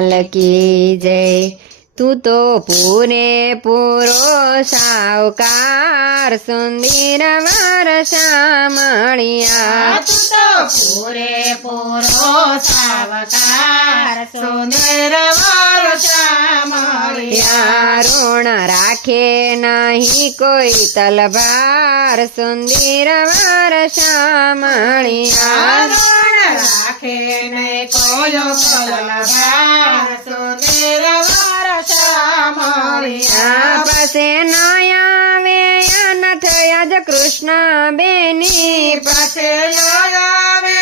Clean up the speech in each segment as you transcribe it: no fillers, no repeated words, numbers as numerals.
લાલ કી જય। તું તો પૂરેપૂરો સાવકાર સુંદર વર શામળિયા। તું તો પૂરેપૂરો સાવકાર સુંદર વર શામળિયા। ઋણ રાખે નહીં કોઈ તલવાર સુંદર વર શામળિયા। ઋણ રાખે નહીં કોઈ તલવાર સુંદર વર શામળિયા। પાસે ન આવે અનથ યજ કૃષ્ણ બેની પાસે ન આવે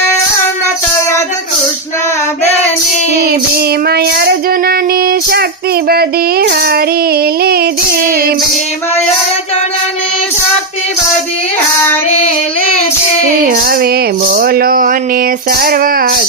અનથ યજ કૃષ્ણ બેની। ભીમ અર્જુનની શક્તિ બધી હરી લીધી। ભીમ અર્જુનની શક્તિ બધી હારી લીધી। હવે બોલો ને સર્વ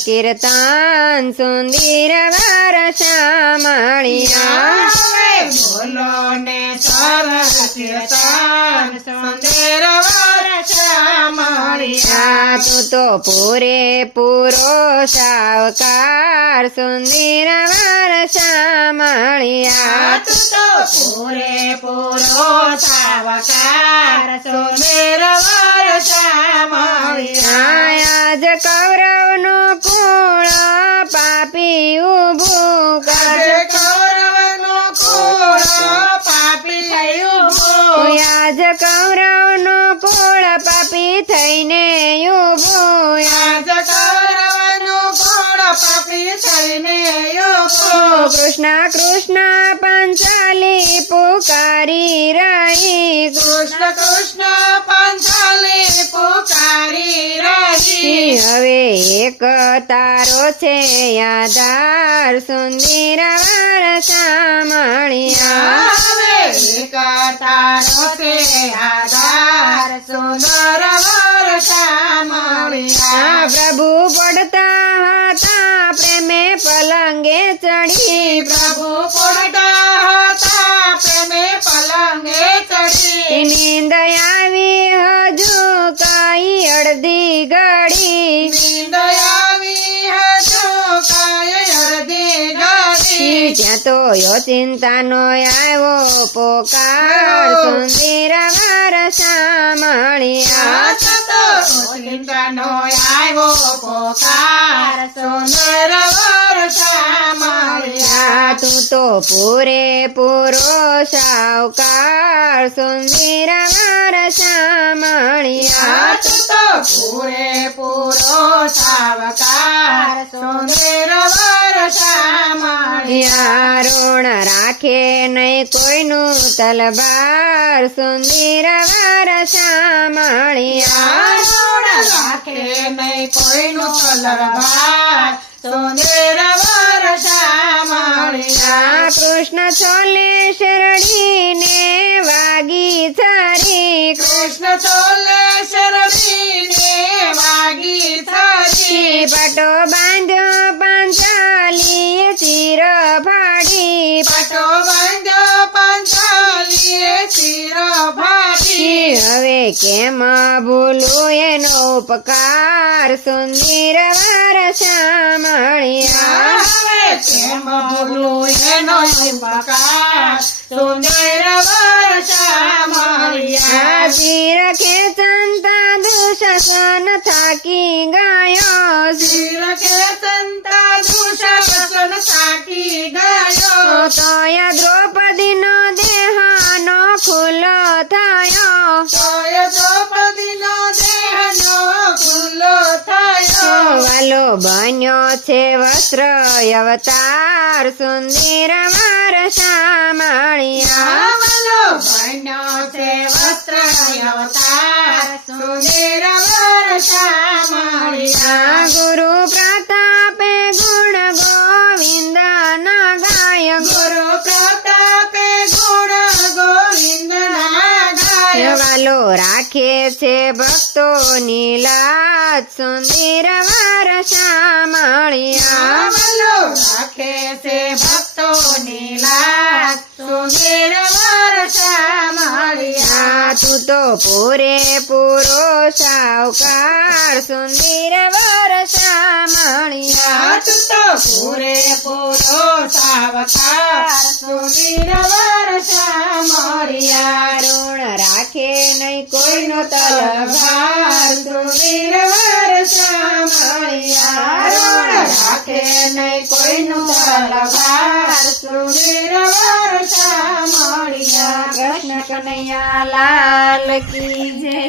કીર્તન સુંદર વર શામળિયા। હવે બોલો ને સર્વ કીર્તન સુંદર વર શામળિયા। તું તો પૂરેપૂરો સાવકાર સુંદર વર શામળિયા। તું તો પૂરેપૂરો સાવકાર સુંદર વર શામળિયા। આજ કૌરવનું કુળ પાપી ઊભું આજે કૌરવનું કુળ પાપી થયું ઊભું। આજ કૌરવનું કુળ પાપી થઈને ઊભું। આજ કૌરવનું કુળ પાપી થઈને ઊભું। કૃષ્ણ કૃષ્ણ પંચાલી પુકારી રહી। કૃષ્ણ કૃષ્ણ પંચાલી પુકારી રહી। હવે એક તારો છે આધાર સુંદર વર શામળિયા। હવે એક તારો છે આધાર સુંદર વર શામળિયા। પ્રભુ પડતા હતા પ્રેમે પલંગે ચડી। પ્રભુ પડતા હતા પ્રેમે પલંગે ચડી। નીંદ આવી હજુ કઈ અડધી ઘડી। નીંદ આવી હજુ કાંઈ અડધી ઘડી। ત્યાં તો ચિંતાનો આવ્યો પોકાર સુંદર વર શામળિયા। ચિંતાનો આવ્યો પોકાર સુંદર વર શામળિયા। તું તો પૂરેપૂરો સાવકાર સુંદર વર શામળિયા। તું તો પૂરેપૂરો સાવકાર સુંદર વર શામળિયા। ઋણ રાખે નહીં કોઈનું તલવાર સુંદર વર શામળિયા। ઋણ રાખે નહીં કોઈનું તલવાર સુંદર વર શામળિયા। કૃષ્ણ છોલે શરડીને વાગી છરી। કૃષ્ણ ચોલે શરણીને વાગી થરી। પટો બાંધ્યો પાંચાલીએ ચીર ફાડી। પટો બાંધ્યો પંચાલીએ ચીર ફાડી। હવે કેમ ભૂલું એનો ઉપકાર સુંદર વર શામળિયા। હવે કેમ ભૂલું એનો ઉપકાર સુંદર વર શામળિયા। ચીર ખેંચતા દુશાસન થાકી ગયો। શિર કે સંતા દુશાસન થાકી ગયો। તોય દ્રૌપદીનો દેહનો ખુલ્લો થયો। તોય દ્રૌપદીનો દેહનો ખુલ્લો થયો। વાલો બન્યો છે વસ્ત્ર અવતાર સુંદર વર શામળિયા। વાલો બન્યો છે વસ્ત્ર અવતાર સુંદર વર શામળિયા। ગુરુ પ્રતાપે ગુણ ગોવિંદ ના ગાય। ગુરુ પ્રતાપે ગુણ ગોવિંદ ના ગાય। વાલો રાખે છે ભક્તોની લાજ સુંદર વર શામળિયા। વાલો રાખે છે ભક્તોની લાજ સુંદર વર વર્ષા મળ્યા તું તો પૂરેપૂરો સાવકાર સુંદર વર્ષા મળ્યા તું તો પૂરેપૂરો સાવકાર સુધીર વર્ષા મળ્યા ઋણ રાખે નહીં કોઈનો તલભાર સુધીર વર્ષા મળ્યા ઋણ રાખે નહીં કોઈનું તલવાર સુધીર વર્ષા મળ્યા કૃષ્ણ કનૈયા લાલ કી જય